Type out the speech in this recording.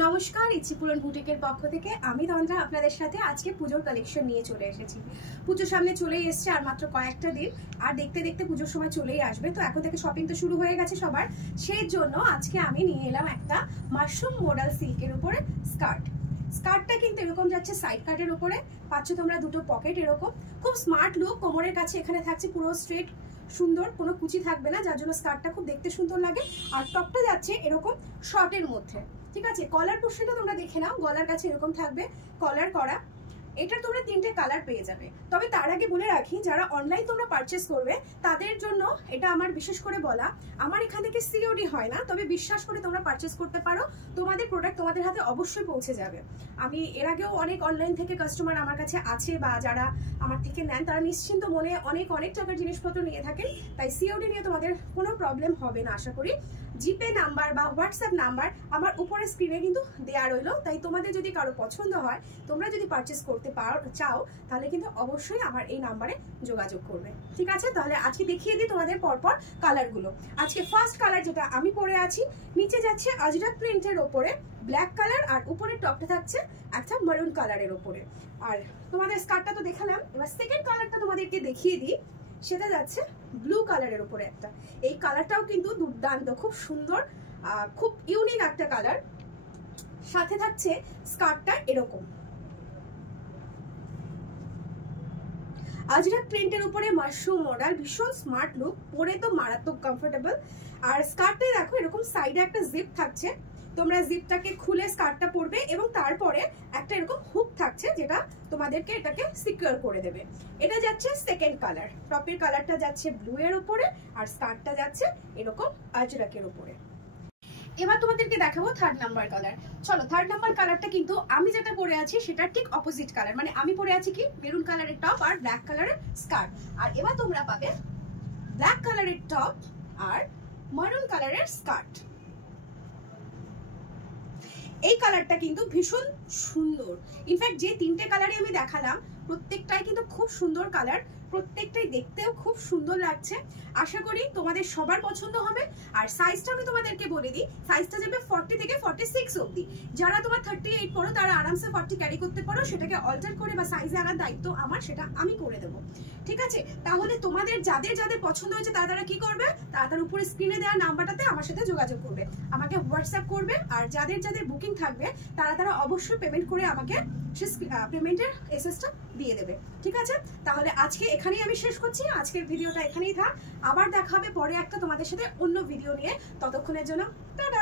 নমস্কার, ইচ্ছিপূরণ বুটিকের পক্ষ থেকে আমি তন্দ্রা আপনাদের সাথে আজকে পুজোর কালেকশন নিয়ে চলে এসেছি। পুজোর সামনে চলেই এসছে আর মাত্র কয়েকটা দিন, আর দেখতে দেখতে পুজোর সময় চলেই আসবে। তো এখন থেকে শপিং তো শুরু হয়ে গেছে সবার, সেই জন্য আজকে আমি নিয়ে এলাম একটা মাশরুম মডেল সিল্কের উপরে স্কার্টটা কিন্তু এরকম যাচ্ছে সাইড কাটের উপরে, পাচ্ছ তোমরা দুটো পকেট, এরকম খুব স্মার্ট লুক। কোমরের কাছে এখানে থাকছে পুরো স্ট্রেট সুন্দর, কোনো কুচি থাকবে না, যার জন্য স্কার্টটা খুব দেখতে সুন্দর লাগে। আর টপটা যাচ্ছে এরকম শর্টের মধ্যে, ঠিক আছে। কলার পোর্শনটা তোমরা দেখে নাও, গলার কাছে এরকম থাকবে কলার করা। এটা তোমরা তিনটে কালার পেয়ে যাবে। তবে তার আগে বলে রাখি, যারা অনলাইন তোমরা পারচেস করবে তাদের জন্য এটা আমার বিশেষ করে বলা, আমার এখান থেকে সিওডি হয় না, তবে বিশ্বাস করে তোমরা পারচেস করতে পারো, তোমাদের প্রোডাক্ট তোমাদের হাতে অবশ্যই পৌঁছে যাবে। আমি এর আগেও অনেক অনলাইন থেকে কাস্টমার আমার কাছে আছে, বা যারা আমার থেকে নেন তারা নিশ্চিন্ত মনে অনেক টাকার জিনিসপত্র নিয়ে থাকেন, তাই সিওডি নিয়ে তোমাদের কোনো প্রবলেম হবে না আশা করি। জিপে নাম্বার বা হোয়াটসঅ্যাপ নাম্বার আমার উপরে স্ক্রিনে কিন্তু দেওয়া রইলো, তাই তোমাদের যদি কারো পছন্দ হয়, তোমরা যদি পারচেস করতে চাও, তাহলে কিন্তু অবশ্যই আমার এই নাম্বারে যোগাযোগ করবে, ঠিক আছে। তাহলে আজকে দেখিয়ে দিই তোমাদের পরপর কালারগুলো। আজকে ফার্স্ট কালার যেটা আমি পরে আছি, নিচে যাচ্ছে আজরাক প্রিন্টের ওপরে ব্ল্যাক কালার, আর উপরে টপটা থাকছে একটা মারুন কালারের ওপরে। আর তোমাদের স্কার্টটা তো দেখালাম, এবার সেকেন্ড কালারটা তোমাদেরকে দেখিয়ে দিই, সেটা যাচ্ছে ব্লু কালারের উপরে একটা। এই কালারটাও কিন্তু দুর্দান্ত, খুব সুন্দর, খুব ইউনিক একটা কালার। সাথে থাকছে স্কার্টটা এরকম আজরাক প্রিন্টের উপরে মাশরুম মডেল, ভীষণ স্মার্ট লুক, পরে তো মারাত্মক কমফোর্টেবল। আর স্কার্টে দেখো এরকম সাইডে একটা জিপ থাকছে, তোমরা জিপটাকে খুলে স্কার্টটা পরবে, এবং তারপরে একটা এরকম হুক থাকছে যেটা তোমাদেরকে এটাকে সিকিউর করে দেবে। এটা যাচ্ছে সেকেন্ড কালার, টপের কালারটা যাচ্ছে ব্লু এর উপরে, আর স্কার্টটা যাচ্ছে এরকম আজরাকের উপরে। এবার তোমাদেরকে দেখাবো থার্ড নাম্বার কালার। চলো, থার্ড নাম্বার কালারটা কিন্তু আমি যেটা পরে আছি সেটা ঠিক অপোজিট কালার, মানে আমি পরে আছি কি মেরুন কালারের টপ আর ব্ল্যাক কালারের স্কার্ট। আর এবার তোমরা পাবে ব্ল্যাক কালারের টপ আর মারুন কালারের স্কার্ট। এই কালারটা কিন্তু ভীষণ সুন্দর। ইনফ্যাক্ট যে তিনটে কালারই আমি দেখালাম প্রত্যেকটাই কিন্তু খুব সুন্দর কালার, প্রত্যেকটাই দেখতেও খুব সুন্দর লাগছে। আশা করি তোমাদের সবার পছন্দ হবে। আর সাইজটা আমি তোমাদেরকে বলে দিই, সাইজটা যাবে 40 থেকে 46 অবধি। যারা তোমার 38 পড়ো তারা আরামসে 40 ক্যারি করতে পারো, সেটাকে অল্টার করে বা সাইজে আনার দায়িত্ব আমার, সেটা আমি করে দেবো, ঠিক আছে। তাহলে তোমাদের যাদের পছন্দ হয়েছে তারা কি করবে, তার উপরে স্ক্রিনে দেওয়া নাম্বারটাতে আমার সাথে যোগাযোগ করবে, আমাকে হোয়াটসঅ্যাপ করবে। আর যাদের বুকিং থাকবে তারা অবশ্যই পেমেন্ট করে আমাকে সে পেমেন্টের এসএসটা দিয়ে দেবে, ঠিক আছে। তাহলে আজকে এখানেই আমি শেষ করছি, আজকের ভিডিওটা এখানেই থাক। আবার দেখা হবে পরে একটা তোমাদের সাথে অন্য ভিডিও নিয়ে, ততক্ষণের জন্য টাটা।